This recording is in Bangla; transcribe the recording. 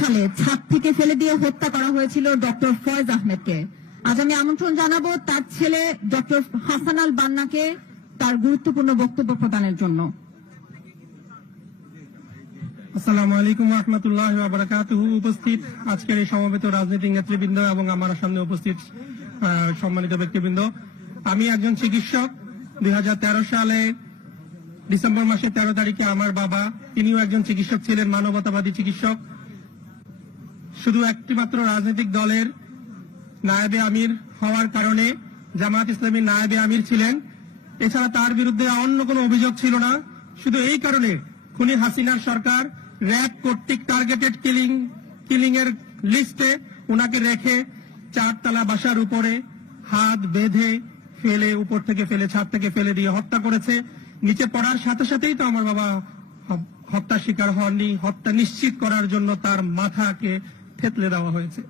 সালে ছাদ থেকে ফেলে দিয়ে হত্যা করা হয়েছিল ডক্টর ফয়েজ আহমেদকে। আজ আমি আমন্ত্রণ জানাবো তার ছেলে ডক্টর হাসান আল বান্নাকে তার গুরুত্বপূর্ণ বক্তব্য প্রদানের জন্য। আসসালামু আলাইকুম রহমতুল্লাহ ওয়া বারাকাতুহু। উপস্থিত আজকের এই সমবেত রাজনৈতিক নেতৃবৃন্দ এবং আমার সামনে উপস্থিত সম্মানিত ব্যক্তিবৃন্দ, আমি একজন চিকিৎসক। 2013 সালে ডিসেম্বর মাসের 13 তারিখে আমার বাবা, তিনিও একজন চিকিৎসক ছিলেন, মানবতাবাদী চিকিৎসক। শুধু একটি মাত্র রাজনৈতিক দলের নায়েবে আমির হওয়ার কারণে জামায়াত ইসলামীর নায়েবে আমির ছিলেন। এছাড়া তার বিরুদ্ধে অন্য কোনো অভিযোগ ছিল না। শুধু এই কারণে খুনি হাসিনার সরকার র্যাব কর্তৃক টার্গেটেড কিলিং এর লিস্টে ওনাকে রেখে 4 তলা বাসার উপরে হাত বেঁধে ফেলে, উপর থেকে ফেলে, ছাদ থেকে ফেলে দিয়ে হত্যা করেছে। নিচে পড়ার সাথে সাথেই তো আমার বাবা হত্যা শিকার হননি, হত্যা নিশ্চিত করার জন্য তার মাথাকে থেতলে দেওয়া হয়েছে।